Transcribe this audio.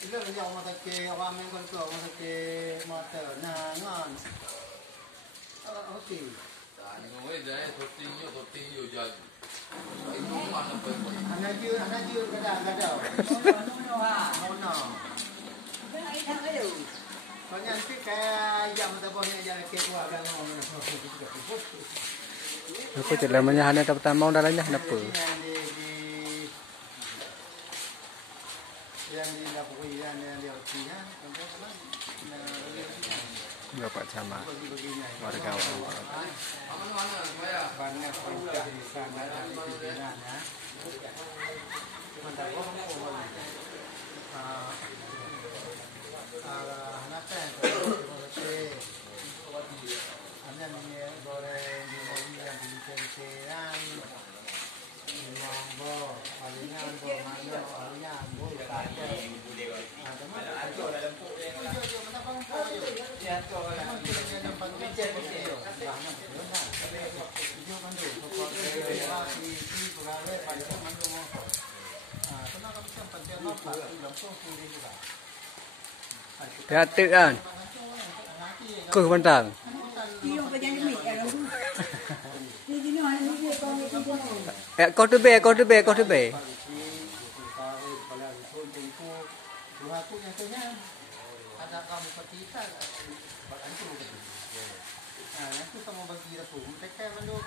Ilo dia orang tak orang main kon tu orang tak motor nah ngan. Okey. Tani ngoi dah totinho jadi. Ini mana pun. Anak dia kadang-kadang. No. Soalnya nanti kayak yang mata bawahnya jalan ke kuah kan ngomong. Aku tidak menyahannya pertama udahnya kenapa? Yang di dapur yang di otinya, Bapak Camat warga Mana saya. banyak perintah di sana di pimpinannya. Mantap anaknya anaknya goreng di mobil yang di kenteran monggo alinya go mano alinya go kaya teman ajo dalam pok ajo mana bang pok ajo ya to kita yang penting cek video bahana betul nah video kan tu pokok di pegawai pada mano mo tenang kami sampai dia nampak langsung pulih juga Hati kan? Kau bentang. Kau tu be. Ada kamu petikan, nanti kamu bagi rapu, mereka menurut